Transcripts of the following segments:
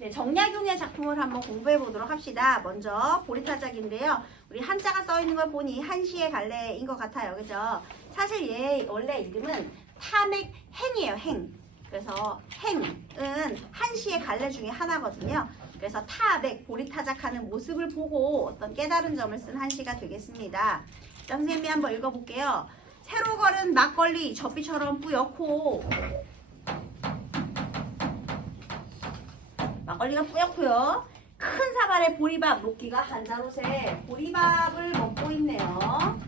네, 정약용의 작품을 한번 공부해 보도록 합시다. 먼저 보리타작인데요. 우리 한자가 써 있는 걸 보니 한시의 갈래인 것 같아요. 그죠? 사실 얘 원래 이름은 탐액행이에요. 행. 그래서 행은 한시의 갈래 중에 하나거든요. 그래서 타백, 보리타작하는 모습을 보고 어떤 깨달은 점을 쓴 한시가 되겠습니다. 자, 선생님이 한번 읽어볼게요. 새로 걸은 막걸리 젖비처럼 뿌옇고, 막걸리가 뿌옇고요. 큰 사발에 보리밥, 녹기가 한자로새 보리밥을 먹고 있네요.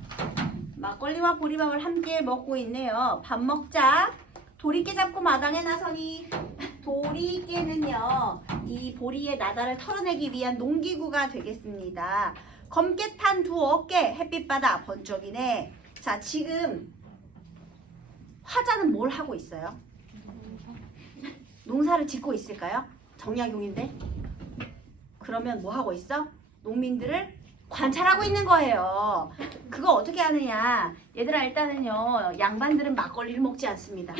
막걸리와 보리밥을 함께 먹고 있네요. 밥 먹자. 도리깨 잡고 마당에 나서니, 도리깨는요, 이 보리의 나다를 털어내기 위한 농기구가 되겠습니다. 검게 탄 두 어깨, 햇빛바다 번쩍이네. 자, 지금 화자는 뭘 하고 있어요? 농사를 짓고 있을까요? 정약용인데? 그러면 뭐 하고 있어? 농민들을 관찰하고 있는 거예요. 그거 어떻게 하느냐? 얘들아, 일단은요, 양반들은 막걸리를 먹지 않습니다.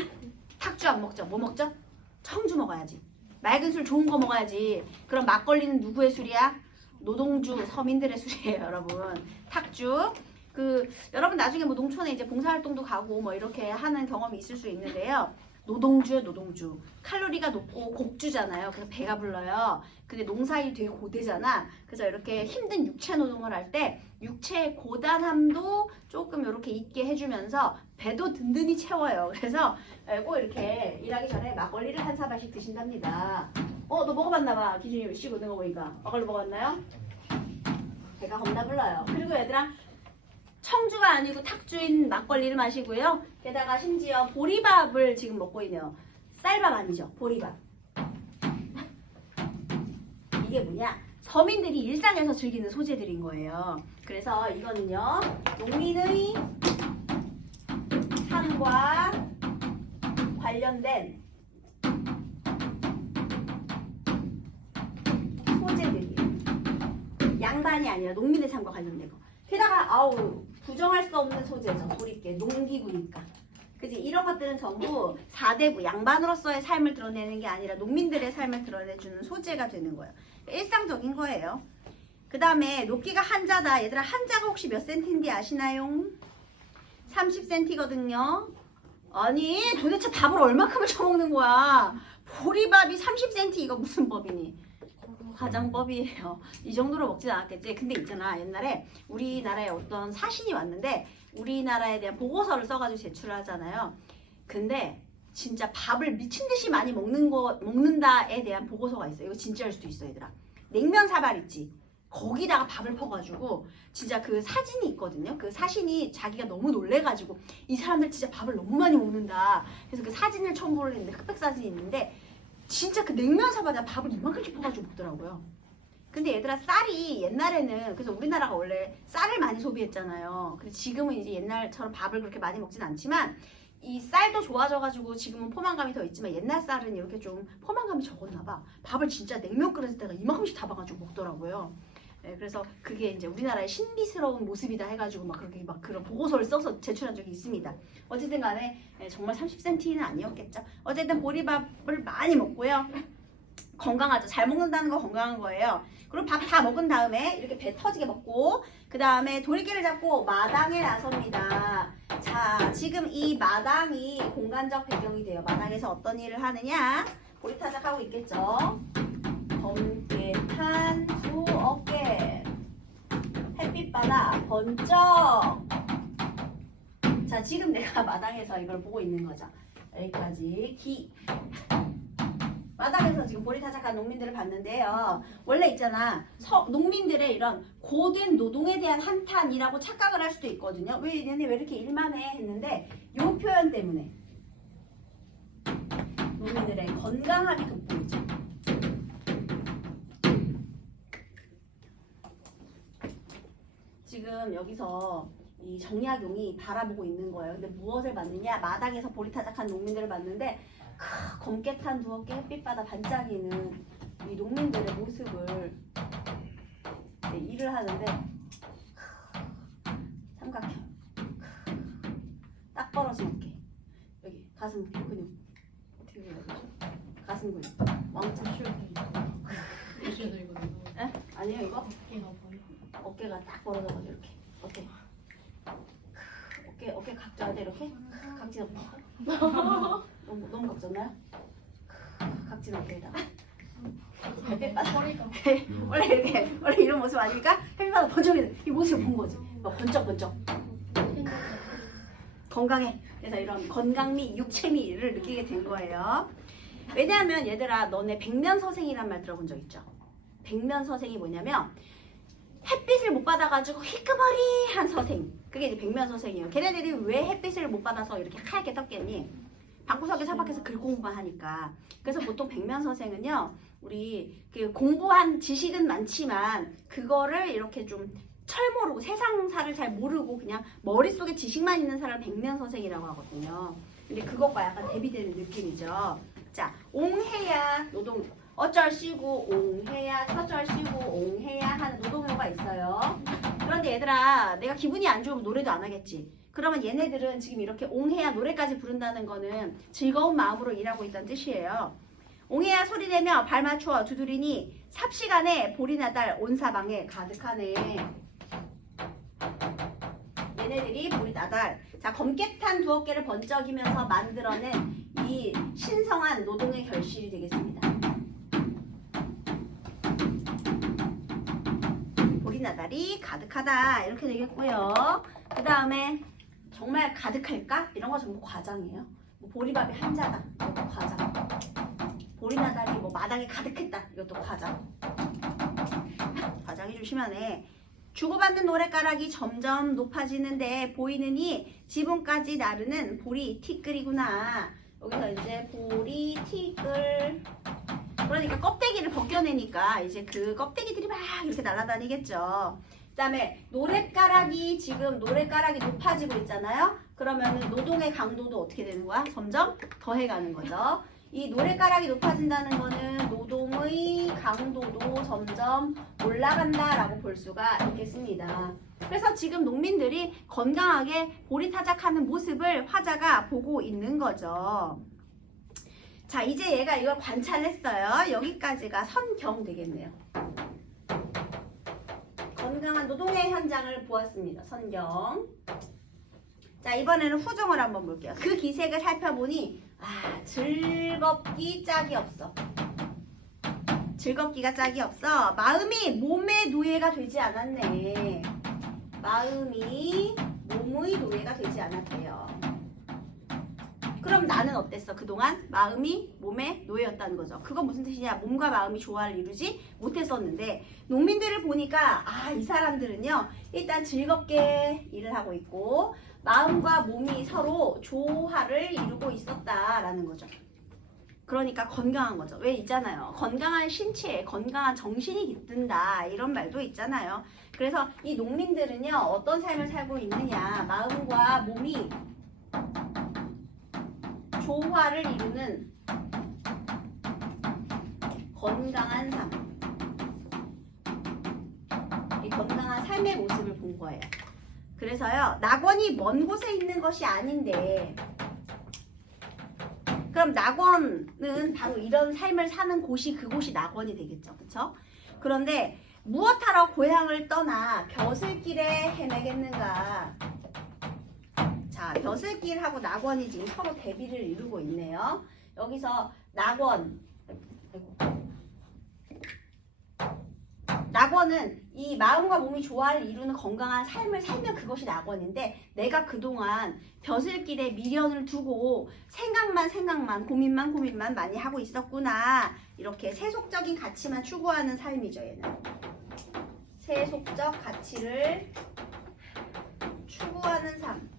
탁주 안 먹죠. 뭐 먹죠? 청주 먹어야지. 맑은 술 좋은 거 먹어야지. 그럼 막걸리는 누구의 술이야? 노동주 서민들의 술이에요, 여러분. 탁주. 여러분 나중에 뭐 농촌에 이제 봉사활동도 가고 뭐 이렇게 하는 경험이 있을 수 있는데요. 노동주요, 노동주. 칼로리가 높고 곡주잖아요. 그래서 배가 불러요. 근데 농사일이 되게 고되잖아. 그래서 이렇게 힘든 육체 노동을 할 때 육체의 고단함도 조금 이렇게 있게 해주면서 배도 든든히 채워요. 그래서 꼭 이렇게 일하기 전에 막걸리를 한 사발씩 드신답니다. 너 먹어봤나 봐. 기준이 쉬고 있는 거 보니까. 막걸리 먹었나요? 배가 겁나 불러요. 그리고 얘들아, 청주가 아니고 탁주인 막걸리를 마시고요. 게다가 심지어 보리밥을 지금 먹고 있네요. 쌀밥 아니죠? 보리밥. 이게 뭐냐? 서민들이 일상에서 즐기는 소재들인 거예요. 그래서 이거는요, 농민의 삶과 관련된 소재들이에요. 양반이 아니라 농민의 삶과 관련된 거. 게다가 부정할 수 없는 소재죠. 도리깨, 농기구니까. 그지? 이런 것들은 전부 4대부, 양반으로서의 삶을 드러내는 게 아니라 농민들의 삶을 드러내주는 소재가 되는 거예요. 일상적인 거예요. 그 다음에 녹기가 한자다. 얘들아, 한자가 혹시 몇 센티인지 아시나요? 30cm거든요. 아니, 도대체 밥을 얼마큼을 쳐먹는 거야? 보리밥이 30cm, 이거 무슨 법이니? 가장법이에요. 이 정도로 먹진 않았겠지. 근데 있잖아, 옛날에 우리나라에 어떤 사신이 왔는데 우리나라에 대한 보고서를 써가지고 제출을 하잖아요. 근데 진짜 밥을 미친 듯이 많이 먹는다에 대한 보고서가 있어요. 이거 진짜일 수도 있어, 얘들아. 냉면 사발 있지? 거기다가 밥을 퍼가지고 진짜 그 사진이 있거든요. 그 사신이 자기가 너무 놀래가지고 이 사람들 진짜 밥을 너무 많이 먹는다. 그래서 그 사진을 첨부를 했는데, 흑백 사진이 있는데 진짜 그 냉면 사발에다 밥을 이만큼씩 퍼가지고 먹더라고요. 근데 얘들아, 쌀이 옛날에는, 그래서 우리나라가 원래 쌀을 많이 소비했잖아요. 근데 지금은 이제 옛날처럼 밥을 그렇게 많이 먹진 않지만 이 쌀도 좋아져가지고 지금은 포만감이 더 있지만 옛날 쌀은 이렇게 좀 포만감이 적었나 봐. 밥을 진짜 냉면 끓였을 이만큼씩 담아가지고 먹더라고요. 네, 그래서 그게 이제 우리나라의 신비스러운 모습이다 해가지고 막 그렇게 막 그런 보고서를 써서 제출한 적이 있습니다. 어쨌든 간에 정말 30cm는 아니었겠죠. 어쨌든 보리밥을 많이 먹고요. 건강하죠. 잘 먹는다는 거 건강한 거예요. 그리고 밥 다 먹은 다음에 이렇게 배 터지게 먹고 그 다음에 도리깨를 잡고 마당에 나섭니다. 자, 지금 이 마당이 공간적 배경이 돼요. 마당에서 어떤 일을 하느냐? 보리타작하고 있겠죠. 검게 탄 두 어깨, 햇빛바다 번쩍. 자, 지금 내가 마당에서 이걸 보고 있는 거죠. 여기까지 마당에서 지금 보리타작한 농민들을 봤는데요. 원래 있잖아, 농민들의 이런 고된 노동에 대한 한탄이라고 착각을 할 수도 있거든요. 얘네 왜 이렇게 일만 해? 했는데 이 표현 때문에 농민들의 건강함이 돋보이죠. 지금 여기서 이 정약용이 바라보고 있는 거예요. 근데 무엇을 봤느냐? 마당에서 보리타작한 농민들을 봤는데 검게 탄 두 어깨, 햇빛바다 반짝이는 이 농민들의 모습을 일을 하는데 삼각형 딱 벌어진 어깨, 여기 가슴 근육, 어떻게 해야 되죠? 가슴 근육, 왕자 숄더, 보셔도 이거 에? 아니에요 이거? 어깨가 벌려. 어깨가 딱 벌어져가지고 이렇게 어때? 어깨 각져야 돼 이렇게? 각진 없어. 너무 각졌나요? 각진 어깨에다가 햇빛 받아. 허리가 원래 이런 모습 아닙니까? 햇빛 받아 번쩍이는 이 모습을 본 거지. 막 번쩍번쩍 건강해. 그래서 이런 건강 미 육체미를 느끼게 된 거예요. 왜냐하면 얘들아 너네 백면서생이란 말 들어본 적 있죠? 백면서생이 뭐냐면 햇빛을 못 받아가지고 희끄머리한 서생, 그게 이제 백면서생이에요. 걔네들이 왜 햇빛을 못 받아서 이렇게 하얗게 떴겠니? 방구석에 처박혀서 글 공부만 하니까. 그래서 보통 백면서생은요, 우리 그 공부한 지식은 많지만 그거를 이렇게 좀 철모르고 세상사를 잘 모르고 그냥 머릿속에 지식만 있는 사람을 백면서생이라고 하거든요. 근데 그것과 약간 대비되는 느낌이죠. 자, 옹해야 노동 어쩔시고 옹해야 저쩔시고 옹해야 하는 노동요가 있어요. 그런데 얘들아 내가 기분이 안 좋으면 노래도 안 하겠지. 그러면 얘네들은 지금 이렇게 옹해야 노래까지 부른다는 거는 즐거운 마음으로 일하고 있다는 뜻이에요. 옹해야 소리내며 발 맞추어 두드리니 삽시간에 보리나달 온 사방에 가득하네. 얘네들이 보리나달. 자, 검깨탄 두 어깨를 번쩍이면서 만들어낸 이 신성한 노동의 결실이 되겠습니다. 보리나달이 가득하다 이렇게 되겠고요. 그 다음에 정말 가득할까? 이런 거 전부 과장이에요. 뭐 보리밥이 한자다 이것도 과장. 보리나달이 뭐 마당에 가득했다 이것도 과장. 과장이 좀 심하네. 주고받는 노랫가락이 점점 높아지는데 보이느니 지붕까지 나르는 보리 티끌이구나. 여기서 이제 보리 티끌. 그러니까 껍데기를 벗겨내니까 이제 그 껍데기들이 막 이렇게 날아다니겠죠. 그 다음에 노랫가락이 지금 노랫가락이 높아지고 있잖아요. 그러면은 노동의 강도도 어떻게 되는 거야? 점점 더해가는 거죠. 이 노랫가락이 높아진다는 거는 노동의 강도도 점점 올라간다라고 볼 수가 있겠습니다. 그래서 지금 농민들이 건강하게 보리타작하는 모습을 화자가 보고 있는 거죠. 자, 이제 얘가 이걸 관찰했어요. 여기까지가 선경 되겠네요. 건강한 노동의 현장을 보았습니다. 선경. 자, 이번에는 후정을 한번 볼게요. 그 기색을 살펴보니 즐겁기 짝이 없어. 즐겁기가 짝이 없어. 마음이 몸의 노예가 되지 않았네. 마음이 몸의 노예가 되지 않았대요. 그럼 나는 어땠어? 그동안 마음이 몸의 노예였다는 거죠. 그건 무슨 뜻이냐? 몸과 마음이 조화를 이루지 못했었는데 농민들을 보니까 이 사람들은요 일단 즐겁게 일을 하고 있고 마음과 몸이 서로 조화를 이루고 있었다라는 거죠. 그러니까 건강한 거죠. 왜 있잖아요. 건강한 신체에 건강한 정신이 깃든다 이런 말도 있잖아요. 그래서 이 농민들은요 어떤 삶을 살고 있느냐? 마음과 몸이 조화를 이루는 건강한 삶. 이 건강한 삶의 모습을 본 거예요. 그래서요, 낙원이 먼 곳에 있는 것이 아닌데, 그럼 낙원은 바로 이런 삶을 사는 곳이 그곳이 낙원이 되겠죠. 그쵸? 그런데 무엇하러 고향을 떠나 벼슬길에 헤매겠는가? 자, 벼슬길하고 낙원이 지금 서로 대비를 이루고 있네요. 여기서 낙원은 이 마음과 몸이 조화를 이루는 건강한 삶을 살면 그것이 낙원인데 내가 그동안 벼슬길에 미련을 두고 생각만 고민만 많이 하고 있었구나. 이렇게 세속적인 가치만 추구하는 삶이죠. 얘는 세속적 가치를 추구하는 삶.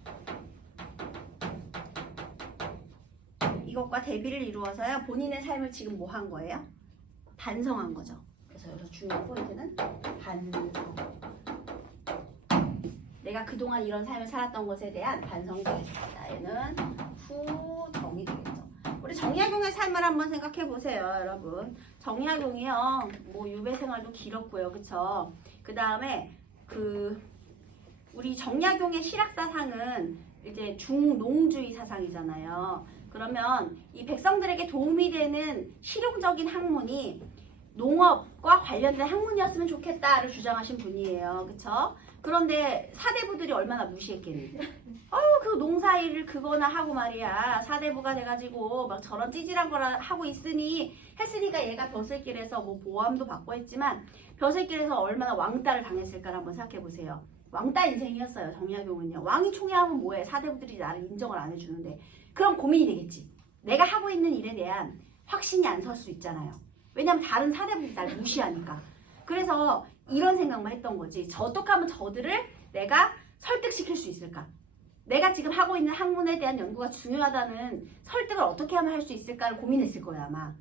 이것과 대비를 이루어서요 본인의 삶을 지금 뭐 한 거예요? 반성한 거죠. 그래서 여기서 중요한 포인트는 반성. 내가 그동안 이런 삶을 살았던 것에 대한 반성이 되겠습니다. 얘는 후정이 되겠죠. 우리 정약용의 삶을 한번 생각해 보세요, 여러분. 정약용이요, 뭐 유배 생활도 길었고요, 그쵸? 그 다음에 우리 정약용의 실학사상은 이제 중농주의 사상이잖아요. 그러면 이 백성들에게 도움이 되는 실용적인 학문이 농업과 관련된 학문이었으면 좋겠다를 주장하신 분이에요. 그쵸? 그런데 사대부들이 얼마나 무시했겠니? 그 농사일을 그거나 하고 말이야. 사대부가 돼가지고 막 저런 찌질한 거라 하고 했으니까 얘가 벼슬길에서 뭐 보험도 받고 했지만 벼슬길에서 얼마나 왕따를 당했을까를 한번 생각해 보세요. 왕따 인생이었어요. 정약용은요. 왕이 총애하면 뭐해? 사대부들이 나를 인정을 안 해주는데. 그럼 고민이 되겠지. 내가 하고 있는 일에 대한 확신이 안 설 수 있잖아요. 왜냐면 다른 사대부들이 날 무시하니까. 그래서 이런 생각만 했던 거지. 어떻게 하면 저들을 내가 설득시킬 수 있을까? 내가 지금 하고 있는 학문에 대한 연구가 중요하다는 설득을 어떻게 하면 할 수 있을까를 고민했을 거야 아마.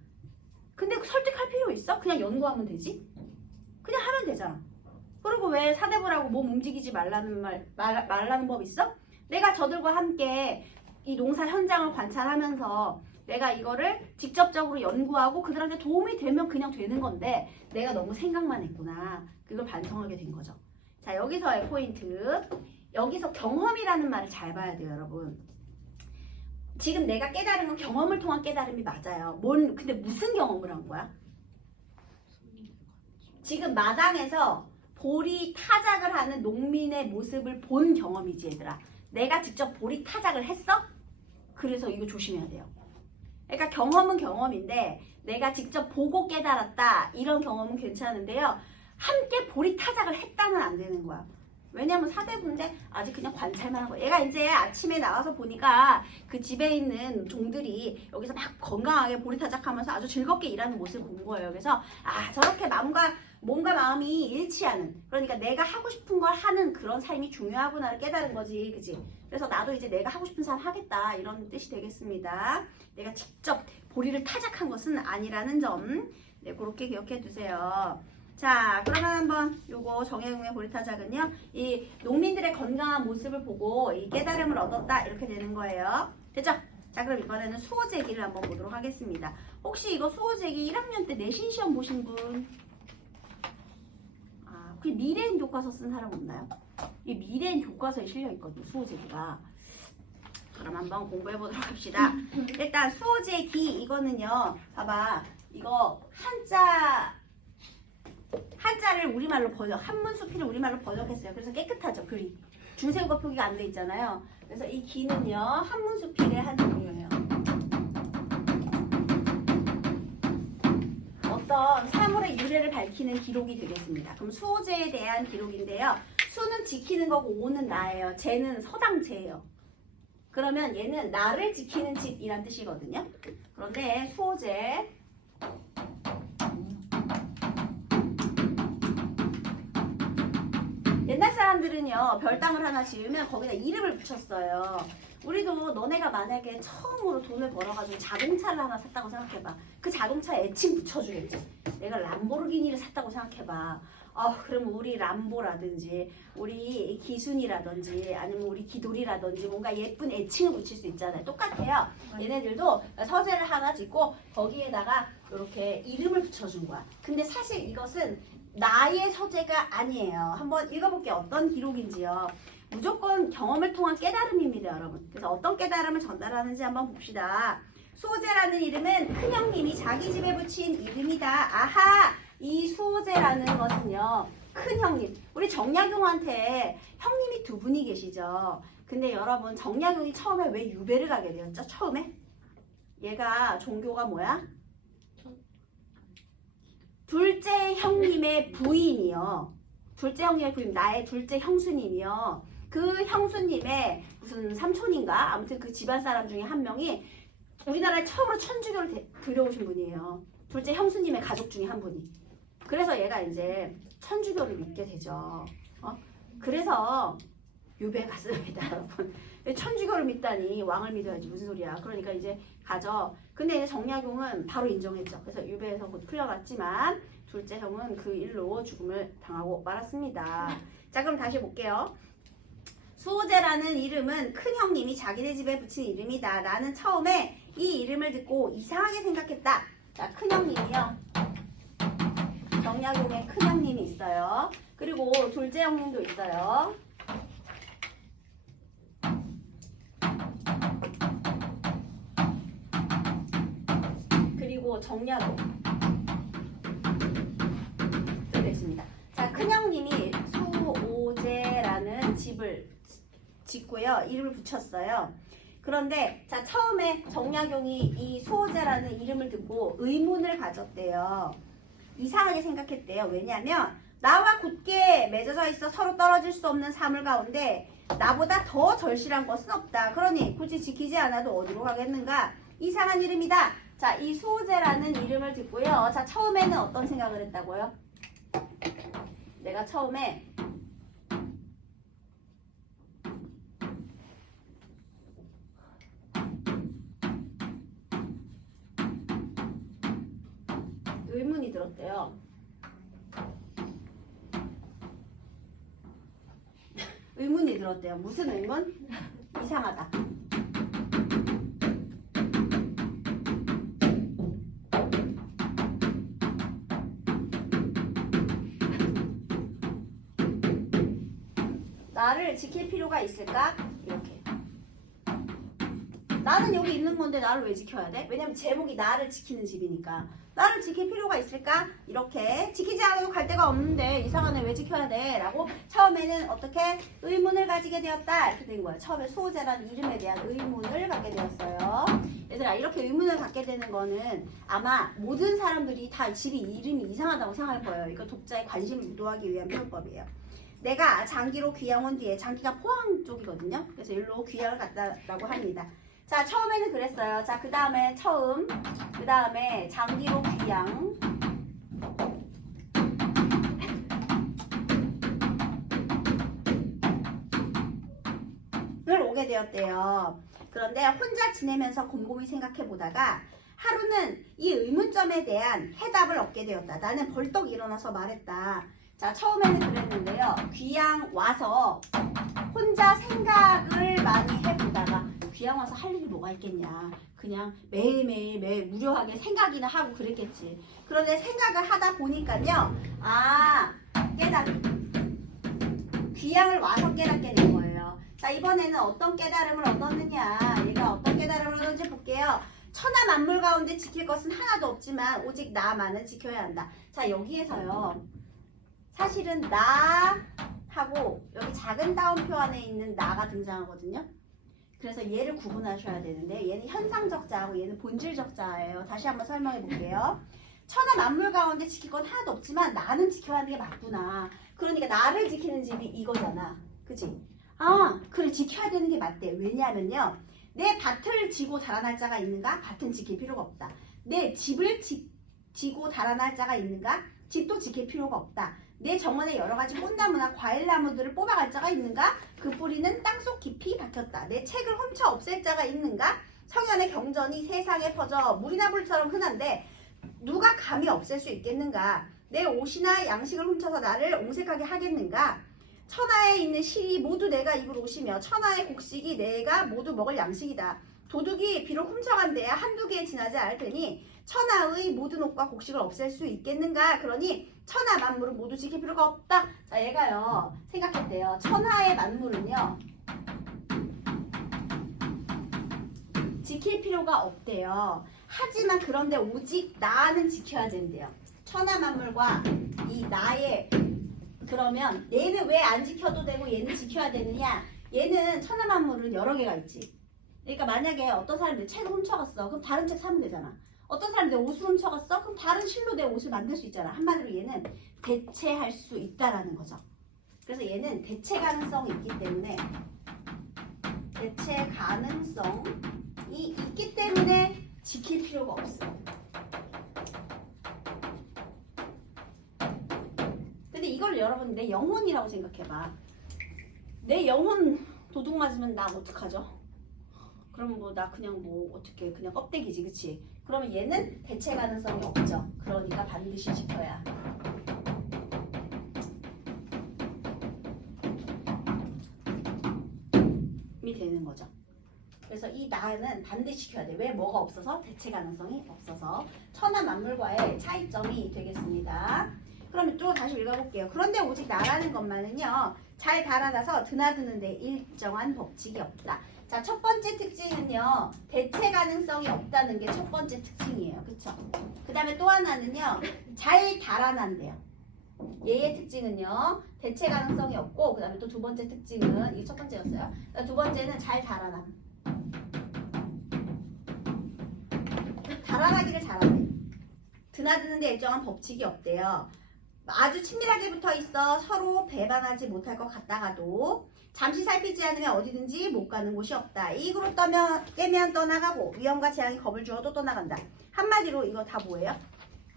근데 설득할 필요 있어? 그냥 연구하면 되지? 그냥 하면 되잖아. 그리고 왜 사대부라고 몸 움직이지 말라는 법 있어? 내가 저들과 함께 이 농사 현장을 관찰하면서 내가 이거를 직접적으로 연구하고 그들한테 도움이 되면 그냥 되는 건데 내가 너무 생각만 했구나. 그걸 반성하게 된 거죠. 자, 여기서의 포인트. 여기서 경험이라는 말을 잘 봐야 돼요, 여러분. 지금 내가 깨달은 건 경험을 통한 깨달음이 맞아요. 근데 무슨 경험을 한 거야? 지금 마당에서 보리 타작을 하는 농민의 모습을 본 경험이지, 얘들아. 내가 직접 보리 타작을 했어? 그래서 이거 조심해야 돼요. 그러니까 경험은 경험인데 내가 직접 보고 깨달았다 이런 경험은 괜찮은데요. 함께 보리 타작을 했다는 안 되는 거야. 왜냐면 사대부인데 아직 그냥 관찰만 한 거야. 얘가 이제 아침에 나와서 보니까 그 집에 있는 종들이 여기서 막 건강하게 보리 타작하면서 아주 즐겁게 일하는 모습을 본 거예요. 그래서 저렇게 몸과 마음이 일치하는, 그러니까 내가 하고 싶은 걸 하는 그런 삶이 중요하구나를 깨달은 거지, 그치? 그래서 나도 이제 내가 하고 싶은 삶 하겠다 이런 뜻이 되겠습니다. 내가 직접 보리를 타작한 것은 아니라는 점, 네, 그렇게 기억해 두세요. 자, 그러면 한번 요거 정약용의 보리 타작은요, 이 농민들의 건강한 모습을 보고 이 깨달음을 얻었다 이렇게 되는 거예요. 됐죠? 자, 그럼 이번에는 수호제기를 한번 보도록 하겠습니다. 혹시 이거 수호제기 1학년 때 내신 시험 보신 분? 그 미래인 교과서 쓴 사람 없나요? 이 미래인 교과서에 실려있거든요, 수호제기가. 그럼 한번 공부해보도록 합시다. 일단 수호제기 이거는요, 봐봐. 이거 한자를 우리말로 한문수필을 우리말로 번역했어요. 그래서 깨끗하죠, 글이. 중세국어 표기가 안 돼 있잖아요. 그래서 이 기는요, 한문수필의 한 종류예요. 어떤 사물의 유래를 밝히는 기록이 되겠습니다. 그럼 수호제에 대한 기록인데요. 수는 지키는 거고 오는 나예요. 제는 서당제예요. 그러면 얘는 나를 지키는 집이란 뜻이거든요. 그런데 수호제 옛날 사람들은요, 별당을 하나 지으면 거기다 이름을 붙였어요. 우리도 너네가 만약에 처음으로 돈을 벌어가지고 자동차를 하나 샀다고 생각해봐. 그 자동차에 애칭 붙여주겠지. 내가 람보르기니를 샀다고 생각해봐. 그럼 우리 람보라든지 우리 기순이라든지 아니면 우리 기돌이라든지 뭔가 예쁜 애칭을 붙일 수 있잖아요. 똑같아요. 얘네들도 서재를 하나 짓고 거기에다가 이렇게 이름을 붙여준 거야. 근데 사실 이것은 나의 서재가 아니에요. 한번 읽어볼게요. 어떤 기록인지요. 무조건 경험을 통한 깨달음입니다, 여러분. 그래서 어떤 깨달음을 전달하는지 한번 봅시다. 수호제라는 이름은 큰형님이 자기 집에 붙인 이름이다. 아하! 이 수호제라는 것은요, 큰형님. 우리 정약용한테 형님이 두 분이 계시죠. 근데 여러분, 정약용이 처음에 왜 유배를 가게 되었죠? 처음에? 얘가 종교가 뭐야? 둘째 형님의 부인이요. 둘째 형님의 부인, 나의 둘째 형수님이요. 그 형수님의 무슨 삼촌인가? 아무튼 그 집안 사람 중에 한 명이 우리나라에 처음으로 천주교를 들여오신 분이에요. 둘째 형수님의 가족 중에 한 분이. 그래서 얘가 이제 천주교를 믿게 되죠. 그래서 유배 갔습니다, 여러분. 천주교를 믿다니 왕을 믿어야지 무슨 소리야. 그러니까 이제 가죠. 근데 이제 정약용은 바로 인정했죠. 그래서 유배에서 곧 풀려갔지만 둘째 형은 그 일로 죽음을 당하고 말았습니다. 자, 그럼 다시 볼게요. 수호제라는 이름은 큰형님이 자기네 집에 붙인 이름이다. 나는 처음에 이 이름을 듣고 이상하게 생각했다. 자, 큰형님이요. 정약용의 큰형님이 있어요. 그리고 둘째 형님도 있어요. 그리고 정약용. 자, 큰형님이 수오제라는 집을 짓고요. 이름을 붙였어요. 그런데 자, 처음에 정약용이 이 수호제라는 이름을 듣고 의문을 가졌대요. 이상하게 생각했대요. 왜냐하면 나와 굳게 맺어져 있어 서로 떨어질 수 없는 사물 가운데 나보다 더 절실한 것은 없다. 그러니 굳이 지키지 않아도 어디로 가겠는가? 이상한 이름이다. 자, 이 수호제라는 이름을 듣고요. 자, 처음에는 어떤 생각을 했다고요? 내가 처음에 의문이 들었대요. 의문이 들었대요. 무슨 의문? 이상하다. 나를 지킬 필요가 있을까? 이렇게. 나는 여기 있는 건데 나를 왜 지켜야 돼? 왜냐면 제목이 나를 지키는 집이니까. 나를 지킬 필요가 있을까? 이렇게. 지키지 않아도 갈 데가 없는데 이상한 애 왜 지켜야 돼? 라고 처음에는 어떻게 의문을 가지게 되었다. 이렇게 된 거예요. 처음에 수호제라는 이름에 대한 의문을 갖게 되었어요. 얘들아, 이렇게 의문을 갖게 되는 거는 아마 모든 사람들이 다 집이 이름이 이상하다고 생각할 거예요. 이거 독자의 관심을 유도하기 위한 표현법이에요. 내가 장기로 귀양 온 뒤에, 장기가 포항 쪽이거든요. 그래서 일로 귀양을 갔다라고 합니다. 자, 처음에는 그랬어요. 자, 그 다음에 처음, 그 다음에 장기로 귀양. 을 오게 되었대요. 그런데 혼자 지내면서 곰곰이 생각해 보다가 하루는 이 의문점에 대한 해답을 얻게 되었다. 나는 벌떡 일어나서 말했다. 자, 처음에는 그랬는데요. 귀양 와서 혼자 생각을 많이 해보다가 귀양 와서 할 일이 뭐가 있겠냐. 그냥 매일 무료하게 생각이나 하고 그랬겠지. 그런데 생각을 하다 보니까요. 아, 귀양을 와서 깨닫게 된 거예요. 자, 이번에는 어떤 깨달음을 얻었느냐. 얘가 어떤 깨달음을 얻었는지 볼게요. 천하 만물 가운데 지킬 것은 하나도 없지만 오직 나만은 지켜야 한다. 자, 여기에서요. 사실은 나하고 여기 작은 따옴표 안에 있는 나가 등장하거든요. 그래서 얘를 구분하셔야 되는데 얘는 현상적 자하고 얘는 본질적 자예요. 다시 한번 설명해 볼게요. 천하 만물 가운데 지킬 건 하나도 없지만 나는 지켜야 하는 게 맞구나. 그러니까 나를 지키는 집이 이거잖아. 그치? 아, 그래, 지켜야 되는 게 맞대. 왜냐하면요. 내 밭을 지고 자라날 자가 있는가? 밭은 지킬 필요가 없다. 내 집을 지고 자라날 자가 있는가? 집도 지킬 필요가 없다. 내 정원에 여러 가지 꽃나무나 과일나무들을 뽑아갈 자가 있는가? 그 뿌리는 땅속 깊이 박혔다. 내 책을 훔쳐 없앨 자가 있는가? 성현의 경전이 세상에 퍼져 물이나 불처럼 흔한데 누가 감히 없앨 수 있겠는가? 내 옷이나 양식을 훔쳐서 나를 옹색하게 하겠는가? 천하에 있는 실이 모두 내가 입을 옷이며 천하의 곡식이 내가 모두 먹을 양식이다. 도둑이 비록 훔쳐간 데야 한두 개에 지나지 않을 테니 천하의 모든 옷과 곡식을 없앨 수 있겠는가? 그러니 천하 만물은 모두 지킬 필요가 없다. 자, 얘가요 생각했대요. 천하의 만물은요 지킬 필요가 없대요. 하지만 그런데 오직 나는 지켜야 된대요. 천하 만물과 이 나의, 그러면 얘는 왜 안 지켜도 되고 얘는 지켜야 되느냐? 얘는 천하 만물은 여러 개가 있지. 그러니까 만약에 어떤 사람들이 책을 훔쳐갔어. 그럼 다른 책 사면 되잖아. 어떤 사람이 내 옷을 훔쳐갔어? 그럼 다른 실로 내 옷을 만들 수 있잖아. 한마디로 얘는 대체할 수 있다라는 거죠. 그래서 얘는 대체 가능성이 있기 때문에 지킬 필요가 없어. 근데 이걸 여러분 내 영혼이라고 생각해봐. 내 영혼 도둑 맞으면 나 어떡하죠? 그럼 뭐 나 그냥 뭐 어떻게 그냥 껍데기지, 그치? 그러면 얘는 대체 가능성이 없죠. 그러니까 반드시 지켜야. 이 되는 거죠. 그래서 이 나는 반드시 지켜야 돼. 왜? 뭐가 없어서? 대체 가능성이 없어서. 천하 만물과의 차이점이 되겠습니다. 그럼 또 다시 읽어볼게요. 그런데 오직 나라는 것만은요, 잘 달아나서 드나드는데 일정한 법칙이 없다. 자, 첫 번째 특징은요, 대체 가능성이 없다는 게 첫 번째 특징이에요. 그쵸? 그 다음에 또 하나는요, 잘 달아난대요. 얘의 특징은요. 대체 가능성이 없고 그 다음에 또 두 번째 특징은 이게 첫 번째였어요. 두 번째는 잘 달아남. 달아나기를 잘하네. 드나드는데 일정한 법칙이 없대요. 아주 친밀하게 붙어 있어 서로 배반하지 못할 것 같다가도 잠시 살피지 않으면 어디든지 못 가는 곳이 없다. 이익으로 깨면 떠나가고 위험과 재앙이 겁을 주어도 떠나간다. 한마디로 이거 다 뭐예요?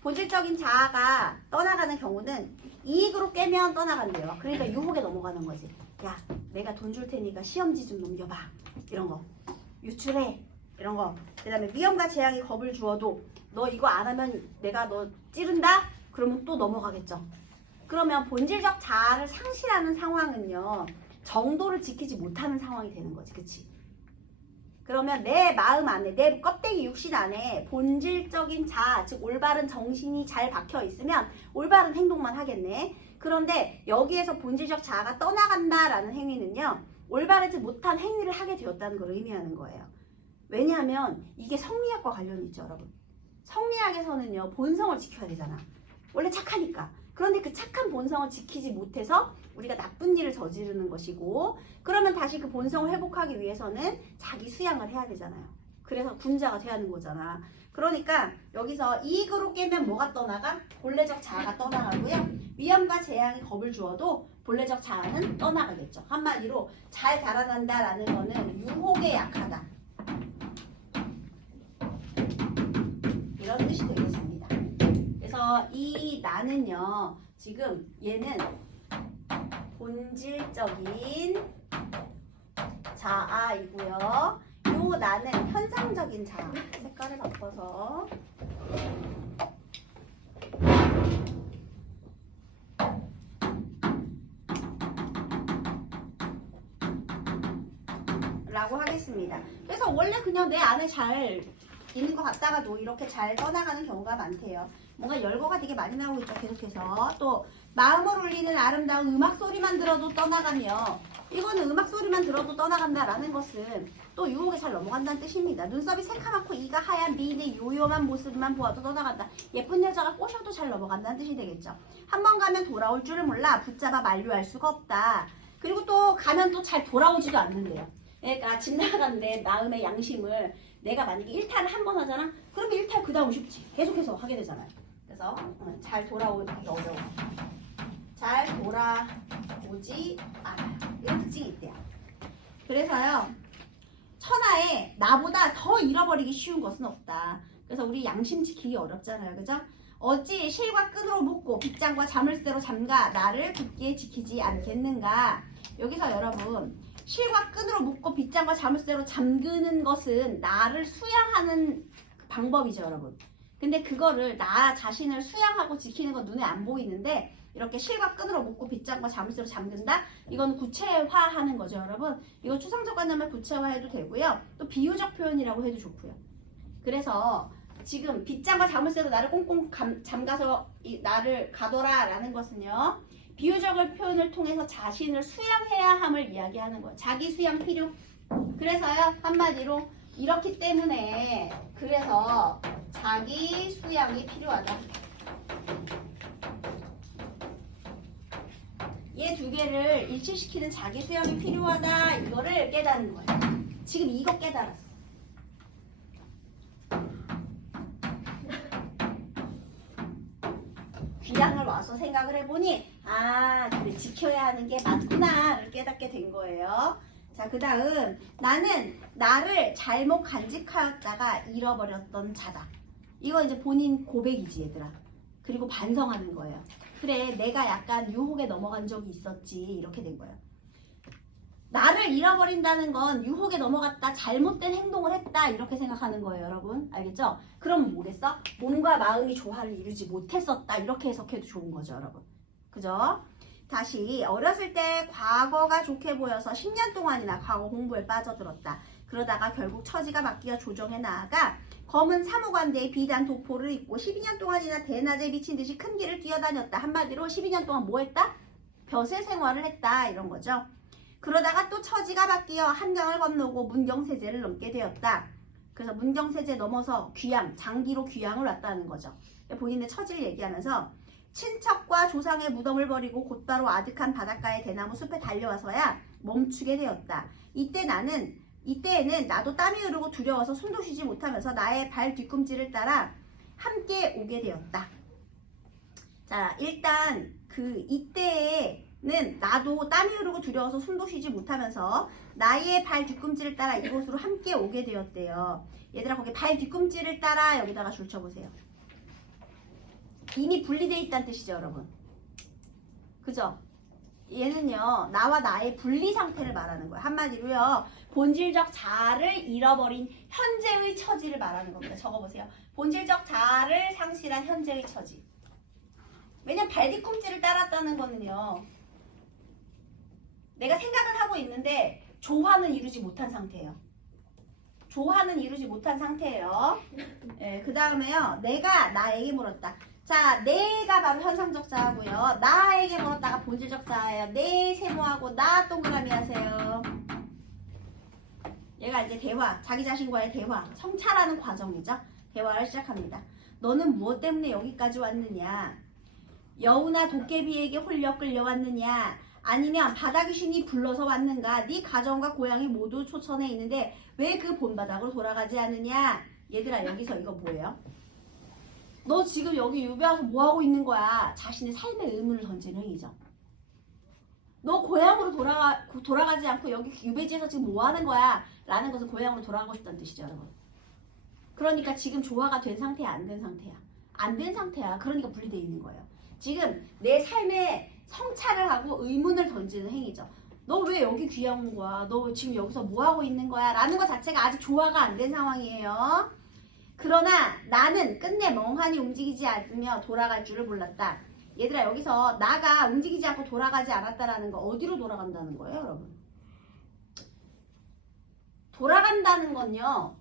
본질적인 자아가 떠나가는 경우는 이익으로 깨면 떠나간대요. 그러니까 유혹에 넘어가는 거지. 야, 내가 돈 줄 테니까 시험지 좀 넘겨봐. 이런 거. 유출해. 이런 거. 그 다음에 위험과 재앙이 겁을 주어도 너 이거 안 하면 내가 너 찌른다? 그러면 또 넘어가겠죠. 그러면 본질적 자아를 상실하는 상황은요. 정도를 지키지 못하는 상황이 되는 거지. 그치? 그러면 내 마음 안에, 내 껍데기 육신 안에 본질적인 자아, 즉 올바른 정신이 잘 박혀 있으면 올바른 행동만 하겠네. 그런데 여기에서 본질적 자아가 떠나간다라는 행위는요. 올바르지 못한 행위를 하게 되었다는 걸 의미하는 거예요. 왜냐하면 이게 성리학과 관련이 있죠, 여러분. 성리학에서는요. 본성을 지켜야 되잖아. 원래 착하니까. 그런데 그 착한 본성을 지키지 못해서 우리가 나쁜 일을 저지르는 것이고, 그러면 다시 그 본성을 회복하기 위해서는 자기 수양을 해야 되잖아요. 그래서 군자가 돼야 하는 거잖아. 그러니까 여기서 이익으로 깨면 뭐가 떠나가? 본래적 자아가 떠나가고요. 위험과 재앙이 겁을 주어도 본래적 자아는 떠나가겠죠. 한마디로 잘 달아난다라는 거는 유혹에 약하다. 이런 뜻이 되겠습니다. 그래서 이 나는요. 지금 얘는 본질적인 자아이고요. 요 나는 현상적인 자아. 색깔을 바꿔서 라고 하겠습니다. 그래서 원래 그냥 내 안에 잘 있는 것 같다가도 이렇게 잘 떠나가는 경우가 많대요. 뭔가 열거가 되게 많이 나오고 있죠. 계속해서 또 마음을 울리는 아름다운 음악 소리만 들어도 떠나가며, 이거는 음악 소리만 들어도 떠나간다라는 것은 또 유혹에 잘 넘어간다는 뜻입니다. 눈썹이 새카맣고 이가 하얀 미인의 요요한 모습만 보아도 떠나간다. 예쁜 여자가 꼬셔도 잘 넘어간다는 뜻이 되겠죠. 한 번 가면 돌아올 줄을 몰라 붙잡아 만류할 수가 없다. 그리고 또 가면 또 잘 돌아오지도 않는데요. 그러니까 집 나가는데 마음의 양심을 내가 만약에 일탈을 한 번 하잖아. 그러면 일탈 그 다음 쉽지. 계속해서 하게 되잖아요. 그래서 잘 돌아오기 어려워. 잘 돌아오지 않아요. 이런 특징이 있대요. 그래서요. 천하에 나보다 더 잃어버리기 쉬운 것은 없다. 그래서 우리 양심 지키기 어렵잖아요. 그죠? 어찌 실과 끈으로 묶고 빗장과 자물쇠로 잠가 나를 굳게 지키지 않겠는가. 여기서 여러분 실과 끈으로 묶고 빗장과 자물쇠로 잠그는 것은 나를 수양하는 방법이죠, 여러분. 근데 그거를 나 자신을 수양하고 지키는 건 눈에 안 보이는데 이렇게 실과 끈으로 묶고 빗장과 자물쇠로 잠근다? 이건 구체화하는 거죠, 여러분. 이거 추상적 관념을 구체화해도 되고요. 또 비유적 표현이라고 해도 좋고요. 그래서 지금 빗장과 자물쇠로 나를 꽁꽁 잠가서 나를 가둬라 라는 것은요. 비유적 표현을 통해서 자신을 수양해야 함을 이야기하는 거예요. 자기 수양 필요. 그래서요. 한마디로 이렇기 때문에 그래서 자기 수양이 필요하다. 얘 두 개를 일치시키는 자기 수양이 필요하다. 이거를 깨달은 거예요. 지금 이거 깨달았어. 귀향을 와서 생각을 해보니 아 그래 지켜야 하는 게 맞구나를 깨닫게 된 거예요. 자, 그 다음 나는 나를 잘못 간직하다가 잃어버렸던 자다. 이거 이제 본인 고백이지 얘들아. 그리고 반성하는 거예요. 그래 내가 약간 유혹에 넘어간 적이 있었지. 이렇게 된 거예요. 나를 잃어버린다는 건 유혹에 넘어갔다, 잘못된 행동을 했다 이렇게 생각하는 거예요, 여러분. 알겠죠? 그럼 뭐겠어? 몸과 마음이 조화를 이루지 못했었다 이렇게 해석해도 좋은 거죠, 여러분. 그죠? 다시 어렸을 때 과거가 좋게 보여서 10년 동안이나 과거 공부에 빠져들었다. 그러다가 결국 처지가 바뀌어 조정에 나아가 검은 사무관대의 비단 도포를 입고 12년 동안이나 대낮에 미친 듯이 큰 길을 뛰어다녔다. 한마디로 12년 동안 뭐 했다? 벼슬 생활을 했다 이런 거죠. 그러다가 또 처지가 바뀌어 한강을 건너고 문경세제를 넘게 되었다. 그래서 문경세제 넘어서 귀양, 장기로 귀양을 왔다는 거죠. 본인의 처지를 얘기하면서 친척과 조상의 무덤을 버리고 곧바로 아득한 바닷가의 대나무 숲에 달려와서야 멈추게 되었다. 이때에는 나도 땀이 흐르고 두려워서 숨도 쉬지 못하면서 나의 발 뒤꿈치를 따라 함께 오게 되었다. 자, 일단 이때에는 나도 땀이 흐르고 두려워서 숨도 쉬지 못하면서 나의 발 뒤꿈치를 따라 이곳으로 함께 오게 되었대요. 얘들아, 거기 발 뒤꿈치를 따라 여기다가 줄 쳐보세요. 이미 분리되어 있다는 뜻이죠, 여러분. 그죠? 얘는요, 나와 나의 분리 상태를 말하는 거예요. 한마디로요, 본질적 자아를 잃어버린 현재의 처지를 말하는 겁니다. 적어보세요. 본질적 자아를 상실한 현재의 처지. 왜냐면 발 뒤꿈치를 따랐다는 거는요, 내가 생각은 하고 있는데 조화는 이루지 못한 상태예요. 조화는 이루지 못한 상태예요. 네, 그 다음에요, 내가 나에게 물었다. 자, 내가 바로 현상적 자아고요. 나에게 물었다가 본질적 자아예요. 내 세모하고 나 동그라미 하세요. 얘가 이제 대화, 자기 자신과의 대화, 성찰하는 과정이죠. 대화를 시작합니다. 너는 무엇 때문에 여기까지 왔느냐? 여우나 도깨비에게 홀려 끌려왔느냐? 아니면 바다 귀신이 불러서 왔는가? 네 가정과 고향이 모두 초천에 있는데 왜 그 본바닥으로 돌아가지 않느냐? 얘들아, 여기서 이거 뭐예요? 너 지금 여기 유배 와서 뭐하고 있는 거야? 자신의 삶의 의문을 던지는 행위죠. 너 고향으로 돌아가지 않고 여기 유배지에서 지금 뭐하는 거야? 라는 것은 고향으로 돌아가고 싶다는 뜻이죠, 여러분. 그러니까 지금 조화가 된 상태야, 안 된 상태야? 안 된 상태야. 그러니까 분리되어 있는 거예요. 지금 내 삶에 성찰을 하고 의문을 던지는 행위죠. 너 왜 여기 귀향 온 거야? 너 지금 여기서 뭐하고 있는 거야? 라는 것 자체가 아직 조화가 안 된 상황이에요. 그러나 나는 끝내 멍하니 움직이지 않으며 돌아갈 줄을 몰랐다. 얘들아, 여기서 나가 움직이지 않고 돌아가지 않았다라는 거 어디로 돌아간다는 거예요, 여러분? 돌아간다는 건요,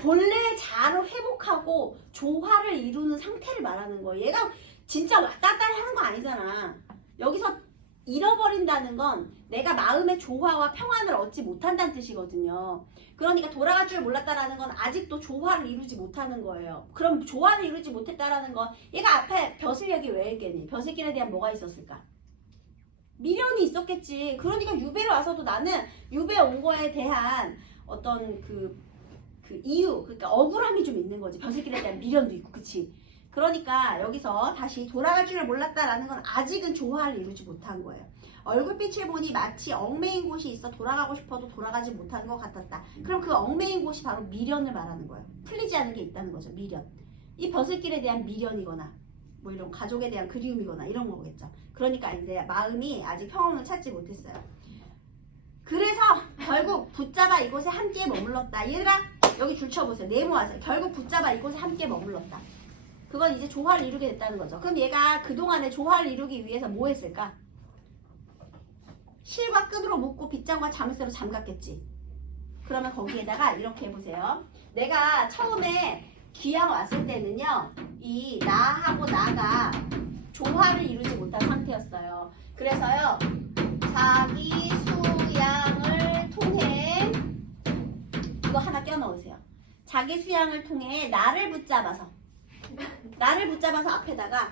본래의 자아를 회복하고 조화를 이루는 상태를 말하는 거예요. 얘가 진짜 왔다 갔다 하는 거 아니잖아. 여기서 잃어버린다는 건 내가 마음의 조화와 평안을 얻지 못한다는 뜻이거든요. 그러니까 돌아갈 줄 몰랐다라는 건 아직도 조화를 이루지 못하는 거예요. 그럼 조화를 이루지 못했다라는 건 얘가 앞에 벼슬 얘기 왜 했겠니? 벼슬길에 대한 뭐가 있었을까? 미련이 있었겠지. 그러니까 유배를 와서도 나는 유배 온 거에 대한 어떤 그 이유, 그러니까 억울함이 좀 있는 거지. 벼슬길에 대한 미련도 있고, 그치? 그러니까 여기서 다시 돌아갈 줄을 몰랐다라는 건 아직은 조화를 이루지 못한 거예요. 얼굴빛을 보니 마치 얽매인 곳이 있어 돌아가고 싶어도 돌아가지 못하는 것 같았다. 그럼 그 얽매인 곳이 바로 미련을 말하는 거예요. 풀리지 않은 게 있다는 거죠. 미련. 이 벼슬길에 대한 미련이거나 뭐 이런 가족에 대한 그리움이거나 이런 거겠죠. 그러니까 이제 마음이 아직 평온을 찾지 못했어요. 그래서 결국 붙잡아 이곳에 함께 머물렀다. 얘들아, 여기 줄 쳐보세요. 네모하세요. 결국 붙잡아 이곳에 함께 머물렀다. 그건 이제 조화를 이루게 됐다는 거죠. 그럼 얘가 그동안에 조화를 이루기 위해서 뭐 했을까? 실과 끈으로 묶고 빗장과 자물쇠로 잠갔겠지. 그러면 거기에다가 이렇게 해보세요. 내가 처음에 귀향 왔을 때는요, 이 나하고 나가 조화를 이루지 못한 상태였어요. 그래서요, 자기 수양을 통해 이거 하나 껴넣으세요. 자기 수양을 통해 나를 붙잡아서 앞에다가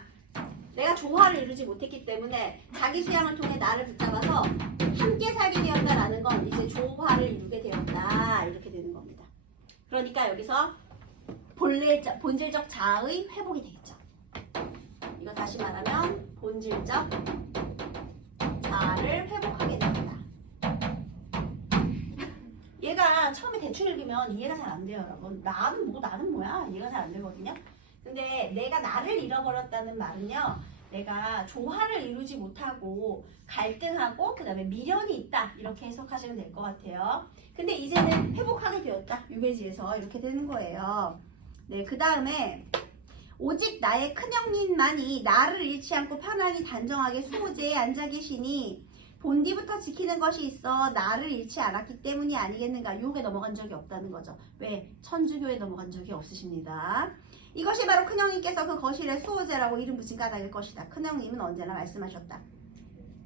내가 조화를 이루지 못했기 때문에 자기 수양을 통해 나를 붙잡아서 함께 살게 되었다라는 건 이제 조화를 이루게 되었다, 이렇게 되는 겁니다. 그러니까 여기서 본질적 자아의 회복이 되겠죠. 이거 다시 말하면 본질적 자아를 회복하게 됩니다. 얘가 처음에 대충 읽으면 이해가 잘 안 돼요, 여러분. 나는 뭐야? 이해가 잘 안 되거든요. 근데 내가 나를 잃어버렸다는 말은요, 내가 조화를 이루지 못하고 갈등하고 그 다음에 미련이 있다, 이렇게 해석하시면 될 것 같아요. 근데 이제는 회복하게 되었다, 유배지에서. 이렇게 되는 거예요. 네, 그 다음에 오직 나의 큰형님만이 나를 잃지 않고 편안히 단정하게 수호제에 앉아 계시니 본디부터 지키는 것이 있어 나를 잃지 않았기 때문이 아니겠는가. 유혹에 넘어간 적이 없다는 거죠. 왜? 천주교에 넘어간 적이 없으십니다. 이것이 바로 큰형님께서 그 거실에 수호제라고 이름 붙인 까닭일 것이다. 큰형님은 언제나 말씀하셨다.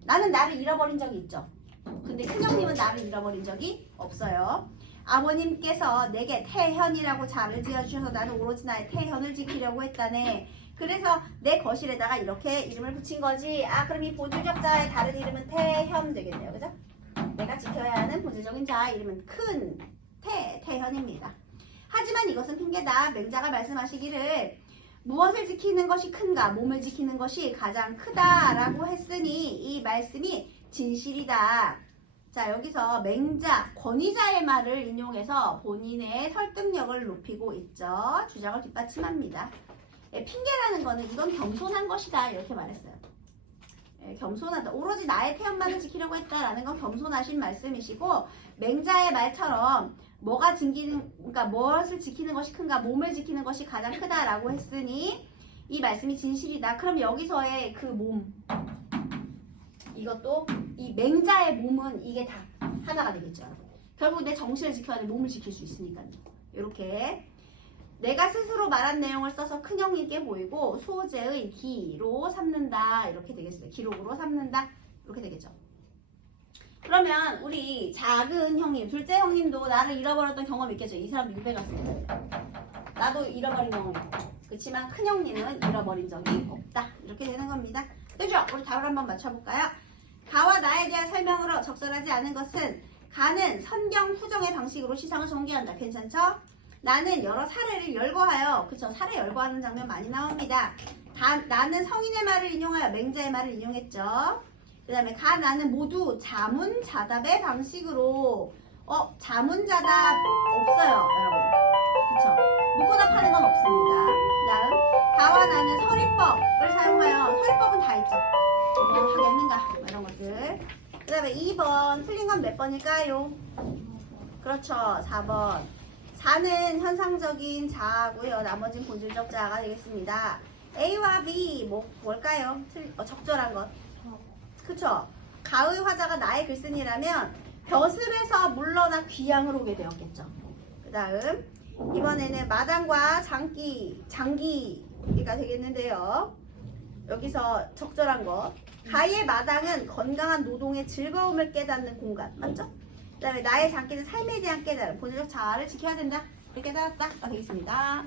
나는 나를 잃어버린 적이 있죠. 근데 큰형님은 나를 잃어버린 적이 없어요. 아버님께서 내게 태현이라고 자를 지어주셔서 나는 오로지 나의 태현을 지키려고 했다네. 그래서 내 거실에다가 이렇게 이름을 붙인 거지. 아, 그럼 이 본질적 자의 다른 이름은 태현 되겠네요. 그죠? 내가 지켜야 하는 본질적인 자의 이름은 큰 태현입니다. 하지만 이것은 핑계다. 맹자가 말씀하시기를 무엇을 지키는 것이 큰가, 몸을 지키는 것이 가장 크다라고 했으니 이 말씀이 진실이다. 자, 여기서 맹자, 권위자의 말을 인용해서 본인의 설득력을 높이고 있죠. 주장을 뒷받침합니다. 핑계라는 거는 이건 겸손한 것이다 이렇게 말했어요. 겸손하다. 오로지 나의 태연만을 지키려고 했다라는 건 겸손하신 말씀이시고, 맹자의 말처럼 뭐가 그러니까 무엇을 지키는 것이 큰가, 몸을 지키는 것이 가장 크다라고 했으니 이 말씀이 진실이다. 그럼 여기서의 그 몸, 이것도 이 맹자의 몸은 이게 다 하나가 되겠죠. 결국 내 정신을 지켜야 돼. 몸을 지킬 수 있으니까요. 이렇게 내가 스스로 말한 내용을 써서 큰형님께 보이고 소재의 기로 삼는다 이렇게 되겠어요. 기록으로 삼는다 이렇게 되겠죠. 그러면 우리 작은 형님, 둘째 형님도 나를 잃어버렸던 경험이 있겠죠. 이 사람도 유배 갔으니까 나도 잃어버린 경험이 있고, 그렇지만 큰 형님은 잃어버린 적이 없다 이렇게 되는 겁니다. 그죠? 우리 답을 한번 맞춰볼까요? 가와 나에 대한 설명으로 적절하지 않은 것은 가는 선경 후정의 방식으로 시상을 전개한다. 괜찮죠? 나는 여러 사례를 열거하여, 그쵸? 사례 열거하는 장면 많이 나옵니다. 나는 성인의 말을 인용하여 맹자의 말을 인용했죠. 그 다음에 나는 모두 자문자답의 방식으로 자문자답 없어요 여러분. 그쵸? 묻고 답하는 건 없습니다. 그 다음 가와 나는 서리법을 사용하여, 서리법은 다 있죠. 뭐 하겠는가 뭐 이런 것들. 그 다음에 2번 틀린 건 몇 번일까요? 그렇죠, 4번. 4는 현상적인 자아고요. 나머지는 본질적 자아가 되겠습니다. A와 B 뭘까요? 적절한 것. 그쵸? 가의 화자가 나의 글쓴이라면 벼슬에서 물러나 귀양을 오게 되었겠죠. 그 다음 이번에는 마당과 장기가 되겠는데요. 여기서 적절한 것. 가의 마당은 건강한 노동의 즐거움을 깨닫는 공간. 맞죠? 그 다음에 나의 장기는 삶에 대한 깨달음. 본질적 자아를 지켜야 된다. 이렇게 깨달았다. 되겠습니다.